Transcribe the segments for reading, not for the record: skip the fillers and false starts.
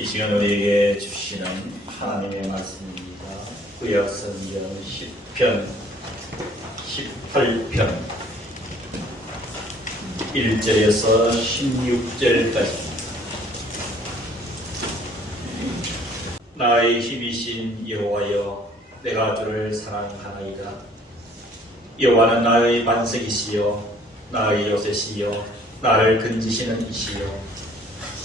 이 시간 우리에게 주시는 하나님의 말씀입니다. 구약성경 10편 18편 1절에서 16절까지. 나의 힘이신 여호와여, 내가 주를 사랑하나이다. 여호와는 나의 반석이시여, 나의 요새시여, 나를 건지시는 이시여,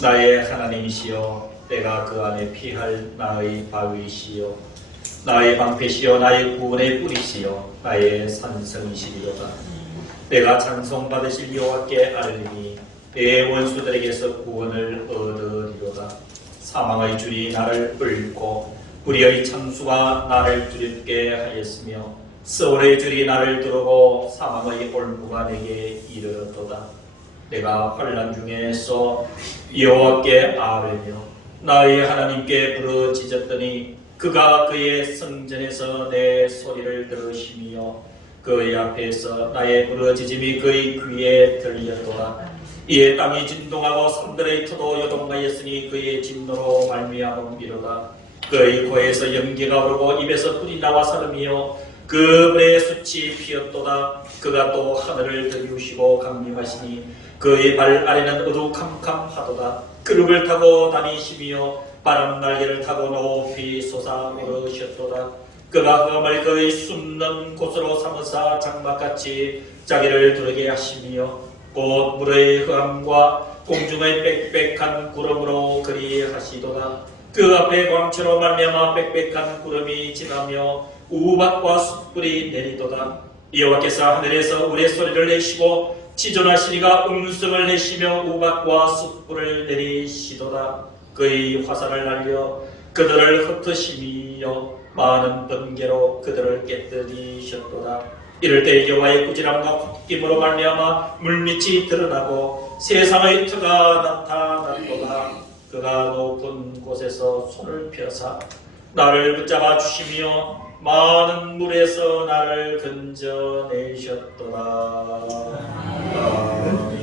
나의 하나님이시여, 내가 그 안에 피할 나의 바위시여, 나의 방패시여, 나의 구원의 뿌리시여, 나의 산성이시리로다. 내가 찬송받으실 여호와께 아뢰리니 내 원수들에게서 구원을 얻으리로다. 사망의 줄이 나를 얽고 불의의 창수가 나를 두렵게 하였으며 서울의 줄이 나를 두르고 사망의 올무가 내게 이르렀도다. 내가 환난 중에서 여호와께 아뢰며 나의 하나님께 부르짖었더니 그가 그의 성전에서 내 소리를 들으시며 그의 앞에서 나의 부르짖음이 그의 귀에 들렸도다. 이에 땅이 진동하고 산들의 터도 요동하였으니 그의 진노로 말미암음이로다. 그의 코에서 연기가 오르고 입에서 불이 나와 사르며 그 불의 숯이 피었도다. 그가 또 하늘을 들이우시고 강림하시니 그의 발 아래는 어두컴컴하도다. 그룹을 타고 다니시며 바람 날개를 타고 높이 솟아오르셨도다. 그가 험을 그의 숨는 곳으로 삼으사 장막같이 자기를 두르게 하시며 곧 물의 흑암과 공중의 빽빽한 구름으로 그리하시도다. 그 앞에 광채로 말미암아 빽빽한 구름이 지나며 우박과 숯불이 내리도다. 여호와께서 하늘에서 우레소리를 내시고 지존하시니가 음성을 내시며 우박과 숯불을 내리시도다. 그의 화살을 날려 그들을 흩으시며 많은 번개로 그들을 깨뜨리셨도다. 이럴 때 여호와의 꾸지람과 콧김으로 말미암아 물밑이 드러나고 세상의 터가 나타났도다. 그가 높은 곳에서 손을 펴사 나를 붙잡아 주시며 많은 물에서 나를 건져내셨도다. 아멘.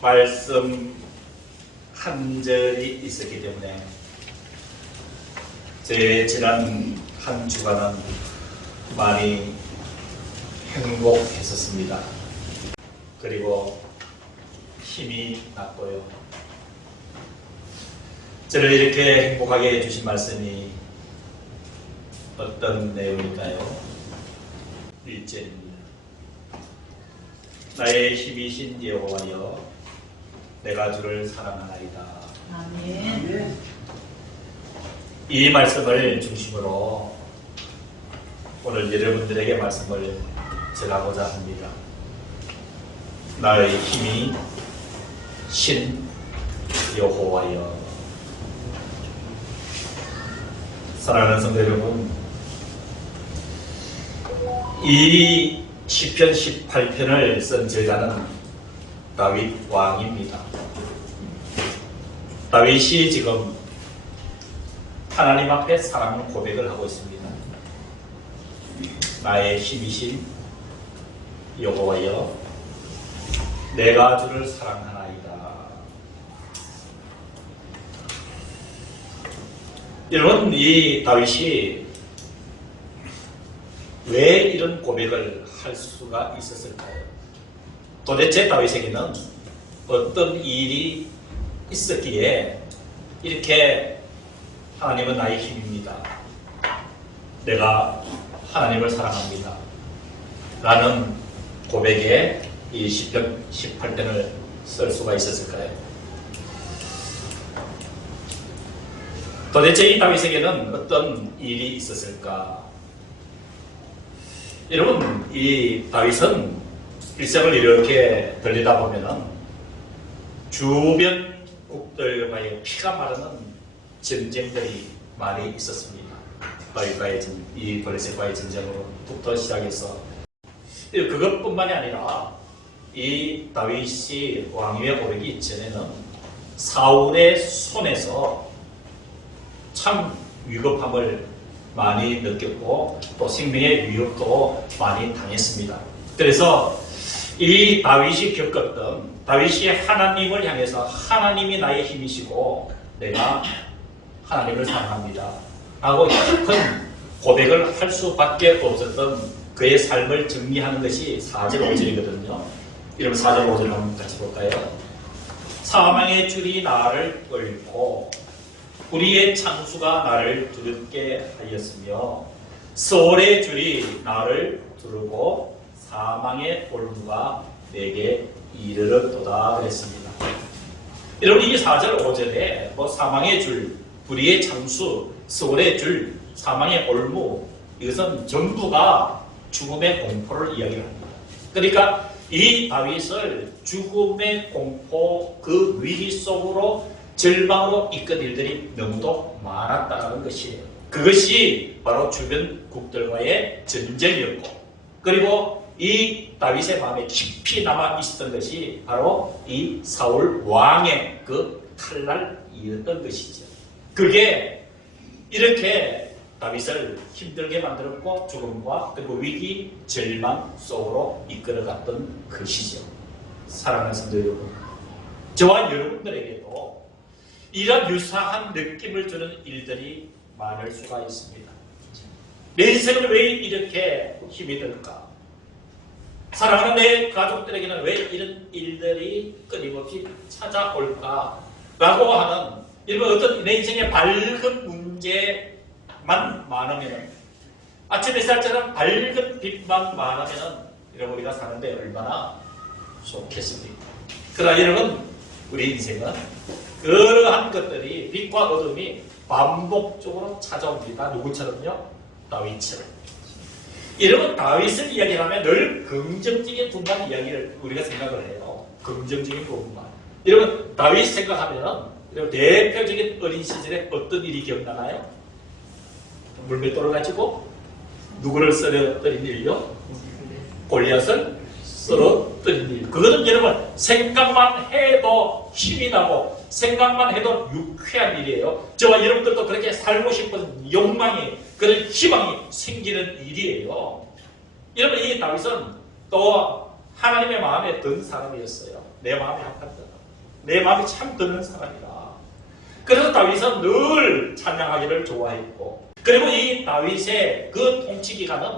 말씀 한 절이 있었기 때문에 제 지난 한 주간은 많이 행복했었습니다. 그리고 힘이 났고요. 저를 이렇게 행복하게 해주신 말씀이 어떤 내용일까요? 1절입니다. 나의 힘이신 여호와여, 내가 주를 사랑하나이다. 아멘. 이 말씀을 중심으로 오늘 여러분들에게 말씀을 전하고자 합니다. 나의 힘이 신 여호와여. 사랑하는 성도 여러분, 이 시편 18편을 쓴 저자는 다윗 왕입니다. 다윗이 지금 하나님 앞에 사랑 고백을 하고 있습니다. 나의 힘이신 여호와여, 내가 주를 사랑하나이다. 여러분, 이 다윗이 왜 이런 고백을 할 수가 있었을까요? 도대체 다윗에게는 어떤 일이 있었기에 이렇게 하나님은 나의 힘입니다, 내가 하나님을 사랑합니다 라는 고백에 이 시편 18편을 쓸 수가 있었을까요? 도대체 이 다윗에게는 어떤 일이 있었을까? 여러분, 이 다윗은 일생을 이렇게 들리다보면은 주변국들과의 피가 마르는 전쟁들이 많이 있었습니다. 다윗과의 이 블레셋과의 전쟁으로부터 시작해서 그것뿐만이 아니라 이 다윗이 왕위에 오르기 전에는 사울의 손에서 참 위급함을 많이 느꼈고 또 생명의 위협도 많이 당했습니다. 그래서 이 다윗이 겪었던, 다윗이 하나님을 향해서 하나님이 나의 힘이시고 내가 하나님을 사랑합니다 하고 깊은 고백을 할 수밖에 없었던 그의 삶을 정리하는 것이 4절 5절이거든요. 여러분 4절 5절 한번 같이 볼까요? 사망의 줄이 나를 끌고 우리의 창수가 나를 두렵게 하였으며 소울의 줄이 나를 두르고 사망의 올무가 내게 이르렀도다 그랬습니다. 여러분, 이 4절 5절에 사망의 줄, 불의의 창수, 소울의 줄, 사망의 올무, 이것은 전부가 죽음의 공포를 이야기합니다. 그러니까 이 다윗을 죽음의 공포, 그 위기 속으로 절망으로 이끈 일들이 너무도 많았다는 것이에요. 그것이 바로 주변국들과의 전쟁이었고, 그리고 이 다윗의 마음에 깊이 남아 있었던 것이 바로 이 사울 왕의 그 칼날이었던 것이죠. 그게 이렇게 다윗을 힘들게 만들었고 죽음과 그리고 위기, 절망 속으로 이끌어갔던 것이죠. 사랑하는 성도 여러분, 저와 여러분들에게도 이런 유사한 느낌을 주는 일들이 많을 수가 있습니다. 내 인생은 왜 이렇게 힘이 들까? 사랑하는 내 가족들에게는 왜 이런 일들이 끊임없이 찾아올까? 라고 하는 이런 어떤 내 인생의 밝은 문제만 많으면, 아침 햇살처럼 밝은 빛만 많으면 이런 우리가 사는데 얼마나 좋겠습니까? 그러나 여러분, 우리 인생은 그러한 것들이, 빛과 어둠이 반복적으로 찾아옵니다. 누구처럼요? 다윗처럼. 여러분, 다윗을 이야기하면 늘 긍정적인 분만 이야기를 우리가 생각을 해요. 긍정적인 부분만. 여러분, 다윗 생각하면 여러분, 대표적인 어린 시절에 어떤 일이 기억나나요? 물맷돌을 가지고 누구를 쓰러뜨린 일요? 골리앗을 쓰러뜨린 일. 그거는 여러분, 생각만 해도 힘이 나고 생각만 해도 유쾌한 일이에요. 저와 여러분들도 그렇게 살고 싶은 욕망이, 그런 희망이 생기는 일이에요. 여러분, 이 다윗은 또 하나님의 마음에 든 사람이었어요. 내 마음에 합한다. 내 마음에 참 드는 사람이다. 그래서 다윗은 늘 찬양하기를 좋아했고, 그리고 이 다윗의 그 통치 기간은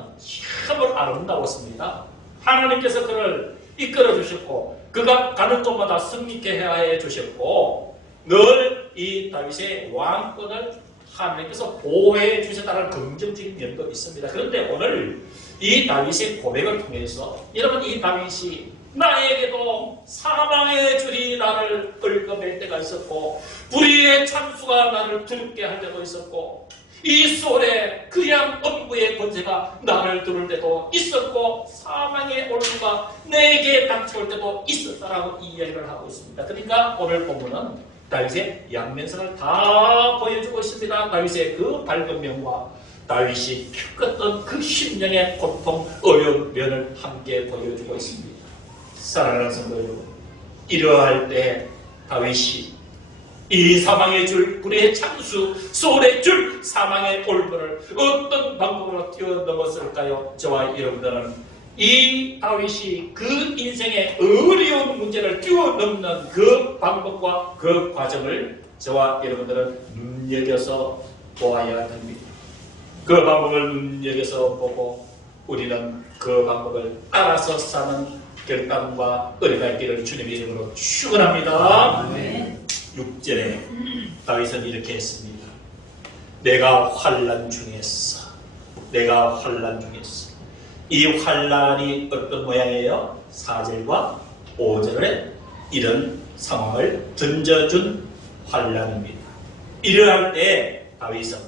참으로 아름다웠습니다. 하나님께서 그를 이끌어 주셨고, 그가 가는 곳마다 승리케 해 주셨고, 늘 이 다윗의 왕권을 하나님께서 보호해 주셨다는 긍정적인 면도 있습니다. 그런데 오늘 이 다윗의 고백을 통해서 여러분, 이 다윗이 나에게도 사망의 줄이 나를 긁어맬 때가 있었고 불의의 참수가 나를 두렵게 할 때도 있었고 이 소울의 그냥 음부의 권세가 나를 두를 때도 있었고 사망의 올무가 내게 닥쳐올 때도 있었다라고 이야기를 하고 있습니다. 그러니까 오늘 본문은 다윗의 양면성을 다 보여주고 있습니다. 다윗의 그 밝은 면과 다윗이 겪었던 그 심령의 고통, 어려운 면을 함께 보여주고 있습니다. 사랑하는 성도 여러분, 이러할 때 다윗이 이 사망의 줄, 불의 창수, 소울의 줄, 사망의 올무를 어떤 방법으로 뛰어넘었을까요? 저와 여러분들은 이 다윗이 그 인생의 어려운 문제를 뛰어넘는 그 방법과 그 과정을 저와 여러분들은 눈여겨서 보아야 됩니다. 그 방법을 눈여겨서 보고 우리는 그 방법을 따라서 사는 결단과 은혜가 있기를 주님의 이름으로 축원합니다. 6절에 다윗은 이렇게 했습니다. 내가 환난 중에서 이 환난이 어떤 모양이에요? 4절과 5절에 이런 상황을 던져준 환난입니다. 이러할 때 다윗은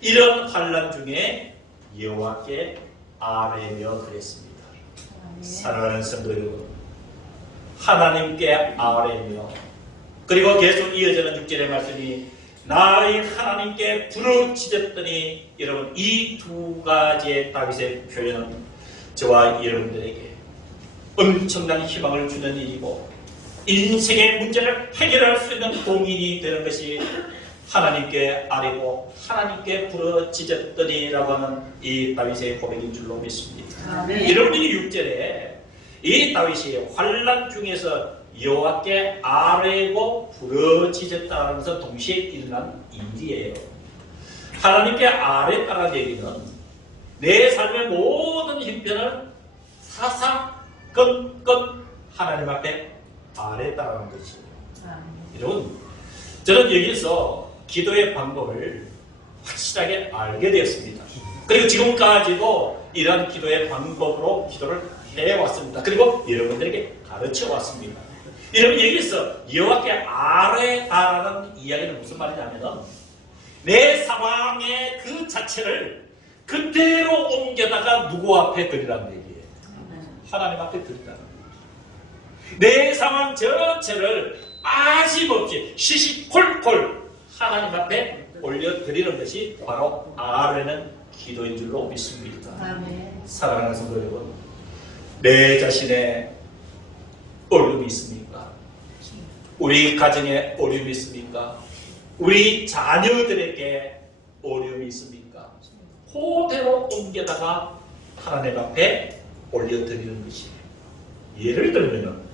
이런 환난 중에 여호와께 아뢰며 그랬습니다. 사랑하는 성도 여러분, 하나님께 아뢰며, 그리고 계속 이어지는 6절의 말씀이 나의 하나님께 부르짖었더니, 여러분 이 두 가지의 다윗의 표현은 저와 여러분들에게 엄청난 희망을 주는 일이고 인생의 문제를 해결할 수 있는 동인이 되는 것이 하나님께 아뢰고 하나님께 부르짖었더니라고 하는 이 다윗의 고백인 줄로 믿습니다. 여러분들이 6절에 이 다윗이 환난 중에서 여호와께 아뢰고 부르짖었다는 것은 동시에 일어난 일이에요. 하나님께 아뢰다라는 얘기는 내 삶의 모든 형편을 사사건건 하나님 앞에 아뢰다라는 것이에요. 여러분, 저는 여기서 기도의 방법을 확실하게 알게 되었습니다. 그리고 지금까지도 이러한 기도의 방법으로 기도를 해왔습니다. 그리고 여러분들에게 가르쳐 왔습니다. 여러분, 여기서 여호와께 아뢰다라는 이야기는 무슨 말이냐면 내 상황의 그 자체를 그대로 옮겨다가 누구 앞에 드리라는 얘기예요. 하나님 앞에 드리라는 얘기예요. 내 상황 전체를 아낌없이 시시콜콜 하나님 앞에 올려드리는 것이 바로 아뢰는 기도인 줄로 믿습니다. 사랑하는 성도 여러분, 내 자신의 어려움이 있습니까? 우리 가정에 어려움이 있습니까? 우리 자녀들에게 어려움이 있습니까? 그대로 옮겨다가 하나님 앞에 올려드리는 것이에요. 예를 들면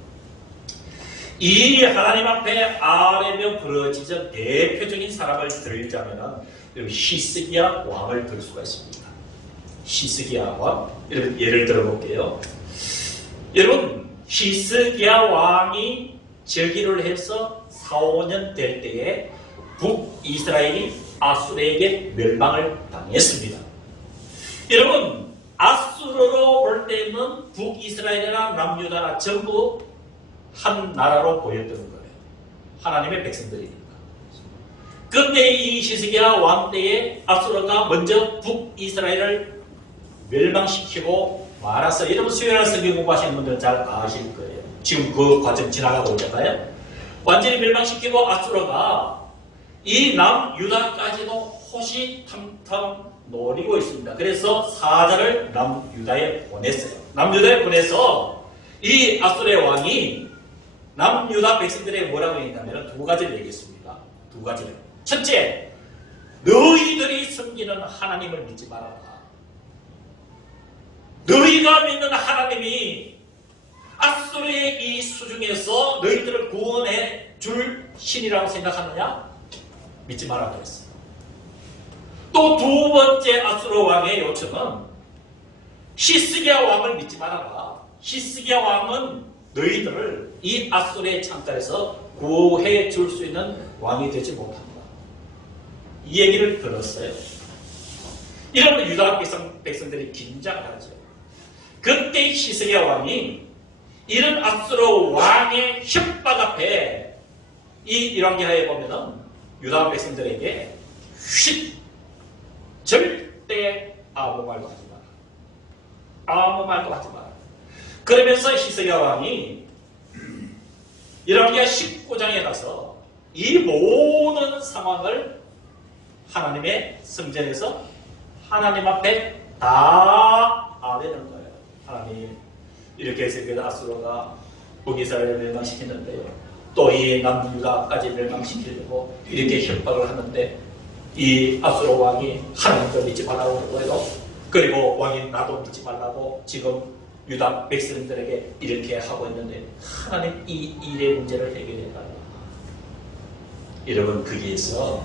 이 하나님 앞에 아뢰며 부르짖은 대표적인 사람을 들자면 히스기야 왕을 들 수가 있습니다. 히스기야 왕, 예를 들어볼게요. 여러분, 히스기야 왕이 즉위를 해서 4, 5년 될 때에 북이스라엘이 아수르에게 멸망을 당했습니다. 여러분, 아수르로 볼 때는 북이스라엘이나 남유다나 전부 한 나라로 보였던 거예요. 하나님의 백성들이니까. 그런데 이 히스기야 왕 때에 아수르가 먼저 북이스라엘을 멸망시키고 말았어요. 여러분, 수요일 성경 공부하시는 분들은 잘 아실 거예요. 지금 그 과정 지나가고 있잖아요. 완전히 멸망시키고 아수르가 이 남유다까지도 호시탐탐 노리고 있습니다. 그래서 사자를 남유다에 보냈어요. 남유다에 보내서 이 아수르의 왕이 남유다 백성들에게 뭐라고 했냐면 두 가지를 얘기했습니다. 두 가지를. 첫째, 너희들이 섬기는 하나님을 믿지 말아라. 너희가 믿는 하나님이 아수르의 이 수중에서 너희들을 구원해 줄 신이라고 생각하느냐? 믿지 말라고 했어요. 또 두 번째 아수르 왕의 요청은 히스기야 왕을 믿지 말아라. 히스기야 왕은 너희들을 이 아수르의 창살에서 구해 줄 수 있는 왕이 되지 못한다. 이 얘기를 들었어요. 이러면 유다 백성들이 긴장을 하죠. 그때 히스기야 왕이 이런 아수르 왕의 협박 앞에 이 열왕기하에 보면은 유다 백성들에게 절대 아무 말도 하지 마라. 아무 말도 하지 마라. 그러면서 히스기야 왕이 열왕기하 19장에 가서 이 모든 상황을 하나님의 성전에서 하나님 앞에 다 아뢰는 거예요. 하나님, 이렇게 해서 아수르가 북이스라엘을 멸망시키는데요. 또 이 남유다까지 멸망시키려고 이렇게 협박을 하는데 이 아수르 왕이 하나님도 믿지 말라고 하는 거예요. 그리고 왕이 나도 믿지 말라고 지금 유다 백성들에게 이렇게 하고 있는데 하나님 이 일의 문제를 해결해달라. 여러분, 거기에서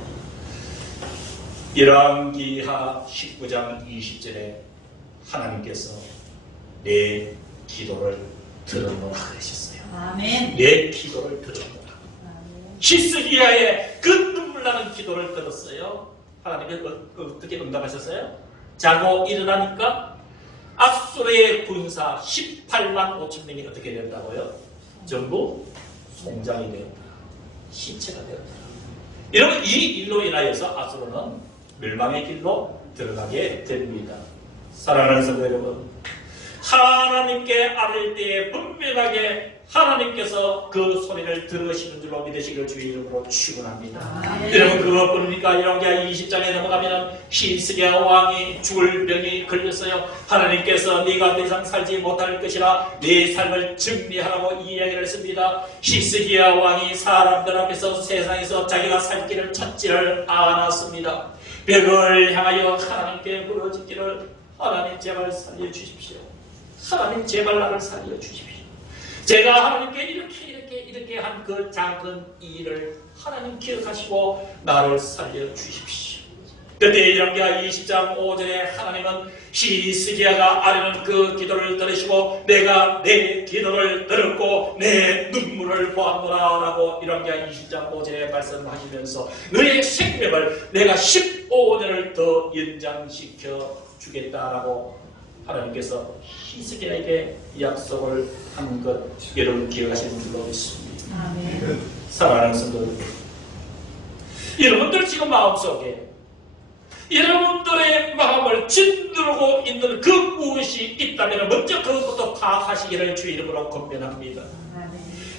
열왕기하 19장 20절에 하나님께서 내 기도를 들어놓으라 그러셨어요. 아멘. 내 기도를 들어놓으라. 히스기야의 그 눈물 나는 기도를 들었어요. 하나님이 어떻게 응답하셨어요? 자고 일어나니까 아수르의 군사 18만 5천 명이 어떻게 된다고요? 전부 송장이 되었다. 시체가 되었다. 여러분, 이 일로 인하여서 아수르는 멸망의 길로 들어가게 됩니다. 사랑하는 성도 여러분, 하나님께 아뢰 때에 분명하게 하나님께서 그 소리를 들으시는 줄로 믿으시길 주의 이름으로 축원합니다. 여러분, 그것뿐입니까? 열왕기하 20장에 넘어가면 히스기야 왕이 죽을 병이 걸렸어요. 하나님께서 네가 더 이상 살지 못할 것이라 네 삶을 정리하라고 이야기를 했습니다. 히스기야 왕이 사람들 앞에서 세상에서 자기가 살 길을 찾지를 않았습니다. 벽을 향하여 하나님께 부르짖기를 하나님 제발 살려주십시오. 하나님 제발 나를 살려주십시오. 제가 하나님께 이렇게 한 그 작은 일을 하나님 기억하시고 나를 살려주십시오. 그때 열왕기하 20장 5절에 하나님은 히스기야가 아뢰는 그 기도를 들으시고 내가 내 기도를 들었고 내 눈물을 보았노라 라고 열왕기하 20장 5절에 말씀하시면서 너의 생명을 내가 15년을 더 연장시켜 주겠다라고 하나님께서 히스기야에게 약속을 한 것 여러분 기억하시는 줄로 믿습니다. 아멘. 사랑하는 성도 여러분들 지금 마음속에 여러분들의 마음을 짓누르고 있는 그 무엇이 있다면 먼저 그것부터 파악하시기를 주의 이름으로 권면합니다.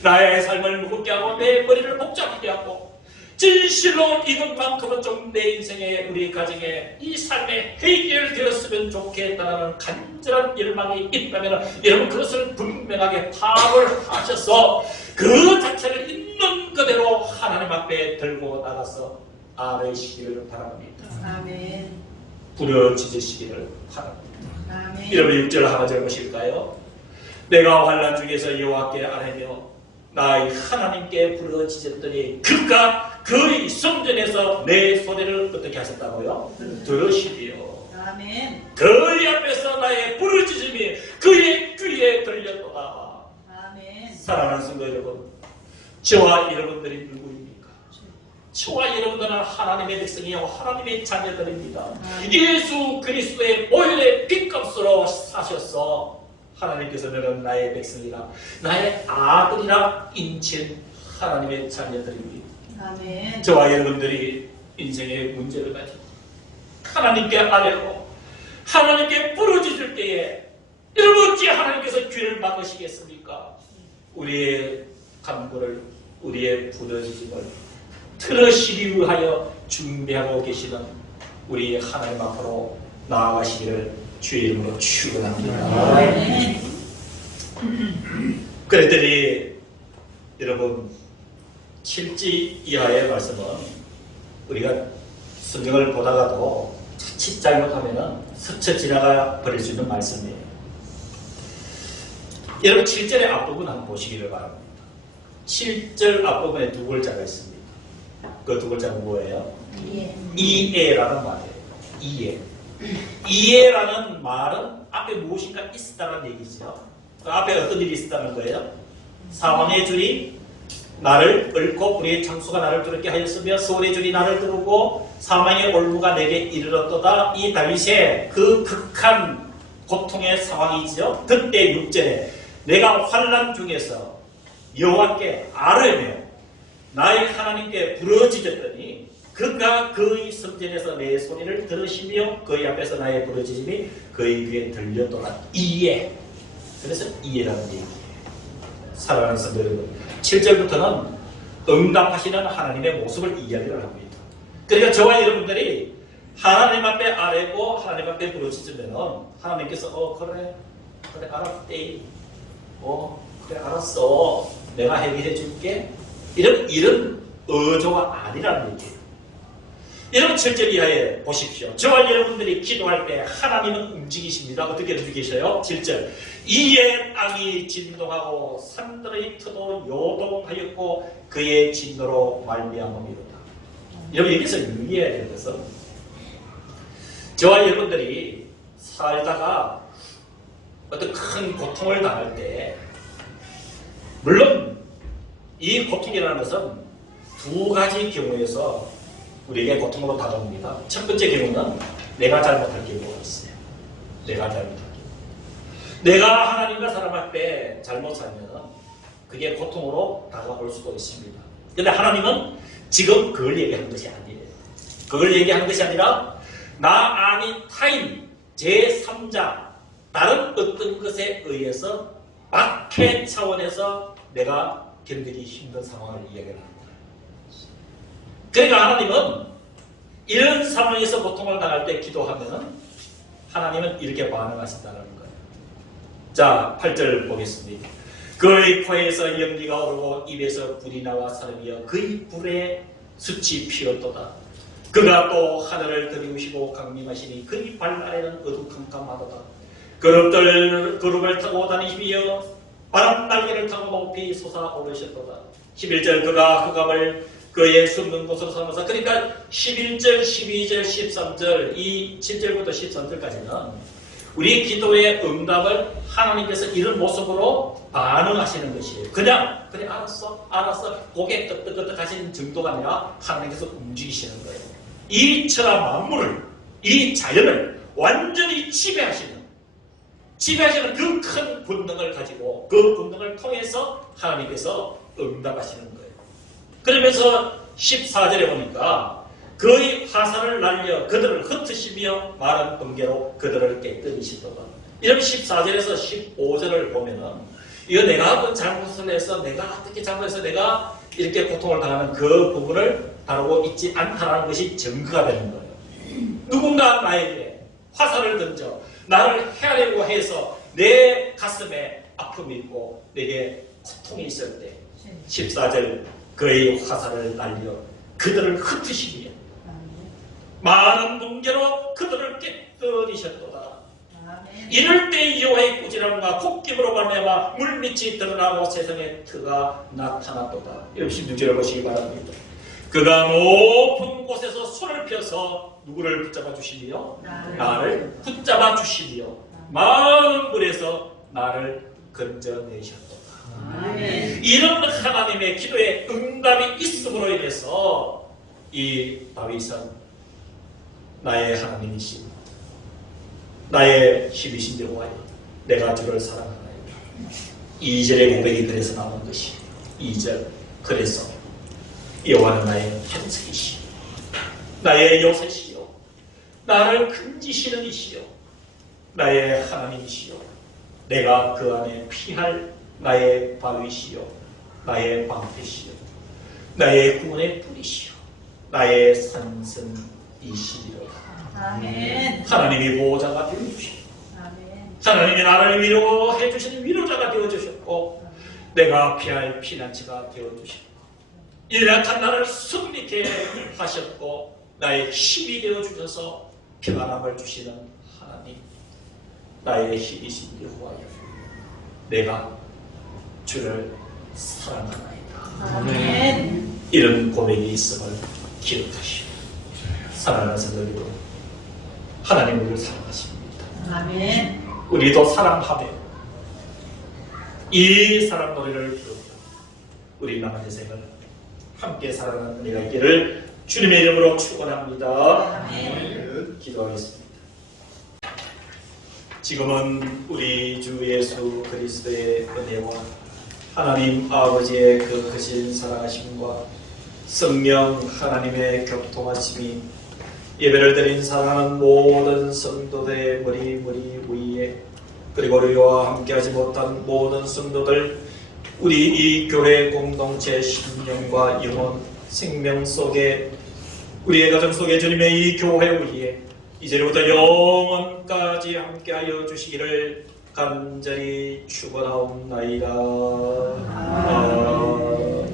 나의 삶을 무겁게 하고 내 머리를 복잡하게 하고 진실로 이것만큼은 좀 내 인생에 우리 가정에 이 삶에 해결되었으면 좋겠다는 간절한 열망이 있다면 여러분 그것을 분명하게 파악을 하셔서 그 자체를 있는 그대로 하나님 앞에 들고 나가서 아뢰시기를 바랍니다. 아멘. 부르짖으시기를 바랍니다. 아멘. 여러분 6절 하나절 보실까요? 내가 환난 중에서 여호와께 아뢰며 나의 하나님께 부르짖었더니 그가 그의 성전에서 내 소리를 어떻게 하셨다고요? 들으시리요. 아멘. 그의 앞에서 나의 부르짖음이 그의 귀에 들렸도다. 아멘. 사랑하는 성도 여러분, 저와 여러분들이 누구입니까? 저와 여러분들은 하나님의 백성이요 하나님의 자녀들입니다. 예수 그리스도의 보혈의 핏값으로 사셨어 하나님께서 너는 나의 백성이라 나의 아들이라 인친 하나님의 자녀들입니다. 아멘. 저와 여러분들이 인생의 문제를 가지고 하나님께 아뢰고 하나님께 부르짖을 때에 여러분 어찌 하나님께서 귀를 막으시겠습니까? 우리의 간구를 우리의 부르짖음을 들으시기 위하여 준비하고 계시는 우리 하나님 앞으로 나아가시기를 주의 이름으로 축원합니다. 아멘. 그랬더니 여러분 7지 이하의 말씀은 우리가 성경을 보다가도 자칫 잘못하면 스쳐 지나가 버릴 수 있는 말씀이에요. 여러분 7절의 앞부분 한번 보시기를 바랍니다. 7절 앞부분에 두 글자가 있습니다. 그 두 글자는 뭐예요? 이에라는 말이에요. 이에. 이에라는 말은 앞에 무엇인가 있었다는 얘기죠. 그 앞에 어떤 일이 있었다는 거예요? 사왕의 줄이 나를 얽고 불의의 창수가 나를 두렵게 하였으며 서울의 줄이 나를 두르고 사망의 올무가 내게 이르렀도다. 이 다윗의 그 극한 고통의 상황이죠. 그때 6절에 내가 환난 중에서 여호와께 아뢰며 나의 하나님께 부르짖었더니 그가 그의 성전에서 내 소리를 들으시며 그의 앞에서 나의 부르짖음이 그의 귀에 들렸도다. 이에. 그래서 이해라는 얘기예요. 사랑하는 성도 여러분, 7절부터는 응답하시는 하나님의 모습을 이야기를 합니다. 그러니까 저와 여러분들이 하나님 앞에 아뢰고 하나님 앞에 부르짖으면 하나님께서 그래 알았대, 그래 알았어, 내가 해결해 줄게, 이런 어조가 아니라는 얘기예요. 여러분 7절 이하에 보십시오. 저와 여러분들이 기도할 때 하나님은 움직이십니다. 어떻게 움직이셔요? 7절. 이에 땅이 진동하고 산들의 터도 요동하였고 그의 진노로 말미암음이로다. 여기서 유의해야 되는 것은 저와 여러분들이 살다가 어떤 큰 고통을 당할 때, 물론 이 고통이라는 것은 두 가지 경우에서 우리에게 고통으로 다가옵니다. 첫 번째 경우는 내가 잘못할 경우가 있어요. 내가 잘못할 경우. 내가 하나님과 사람 앞에 잘못 살면 그게 고통으로 다가올 수도 있습니다. 그런데 하나님은 지금 그걸 얘기하는 것이 아니에요. 그걸 얘기하는 것이 아니라 나 아닌 타인, 제3자, 다른 어떤 것에 의해서 박해 차원에서 내가 견디기 힘든 상황을 이야기합니다. 그러니까 하나님은 이런 상황에서 고통을 당할 때 기도하면 하나님은 이렇게 반응하신다는 거예요. 자, 8절 보겠습니다. 그의 코에서 연기가 오르고 입에서 불이 나와 사르며 그의 불에 숯이 피었도다. 그가 또 하늘을 들이우시고 강림하시니 그의 발 아래는 어두컴컴하도다. 그룹을 타고 다니시며 바람 날개를 타고 높이 솟아오르셨도다. 11절 그가 흑암을 그의 숨는 곳으로 삼아서, 그러니까 11절, 12절, 13절, 이 7절부터 13절까지는 우리 기도의 응답을 하나님께서 이런 모습으로 반응하시는 것이에요. 그냥 그래 알았어 고개 끄덕끄덕 하시는 정도가 아니라 하나님께서 움직이시는 거예요. 이 천하 만물을, 이 자연을 완전히 지배하시는 그 큰 권능을 가지고 그 권능을 통해서 하나님께서 응답하시는 거예요. 그러면서 14절에 보니까 그의 화살을 날려 그들을 흩으시며 마른 번개로 그들을 깨뜨리시도다. 이런 14절에서 15절을 보면은 이거 내가 어떤 잘못을 해서, 내가 어떻게 잘못해서 내가 이렇게 고통을 당하는 그 부분을 다루고 있지 않다는 것이 증거가 되는 거예요. 누군가 나에게 화살을 던져 나를 해하려고 해서 내 가슴에 아픔이 있고 내게 고통이 있을 때 14절 그의 화살을 날려 그들을 흩으시며 많은 번개로 그들을 깨뜨리셨도다. 이럴 때 여호와의 꾸지람과 콧김으로 말미암아 물밑이 드러나고 세상에 터가 나타났도다. 16절을 보시기 바랍니다. 그가 높은 곳에서 손을 펴서 누구를 붙잡아 주시며 나를 붙잡아 주시며 많은 물에서 나를 건져내셨도다. 이런 하나님의 기도에 응답이 있음으로 인해서 이 다윗은 나의 하나님이신, 나의 힘이신 여호와여, 내가 주를 사랑하나이다. 2절의 고백이 그래서 나온 것이 2절. 그래서 여호와는 나의 현석이시오, 나의 요새시오, 나를 건지시는 이시오, 나의 하나님이시오, 내가 그 안에 피할 나의 바위시오, 나의 방패시오, 나의 구원의 뿌리시오, 나의 산성이시리로다. 아멘. 하나님이 보호자가 되어주시오. 하나님이 나를 위로해 주시는 위로자가 되어주셨고 내가 피할 피난처가 되어주셨고 이 약한 나를 승리케 하셨고 나의 힘이 되어주셔서 평안함을 주시는 하나님, 나의 힘이신 여호와여, 내가 주를 사랑하나이다. 아멘. 이런 고백이 있음을 기억하시오. 사랑하는 성도 여러분, 하나님 우리를 사랑하십니다. 아멘. 우리도 사랑하며 이 사랑 노래를 부르며 우리 남은 인생을 함께 살아가는 은혜가 있기를 주님의 이름으로 축원합니다. 아멘. 기도하겠습니다. 지금은 우리 주 예수 그리스도의 은혜와 하나님 아버지의 그 크신 사랑하심과 성령 하나님의 교통하심이 예배를 드린 사랑하는 모든 성도들의 머리 위에, 그리고 우리와 함께하지 못한 모든 성도들, 우리 이 교회 공동체 신령과 영혼 생명 속에, 우리의 가정 속에 주님의 이 교회 위에 이제부터 영원까지 함께하여 주시기를 간절히 축원하옵나이다. 아멘.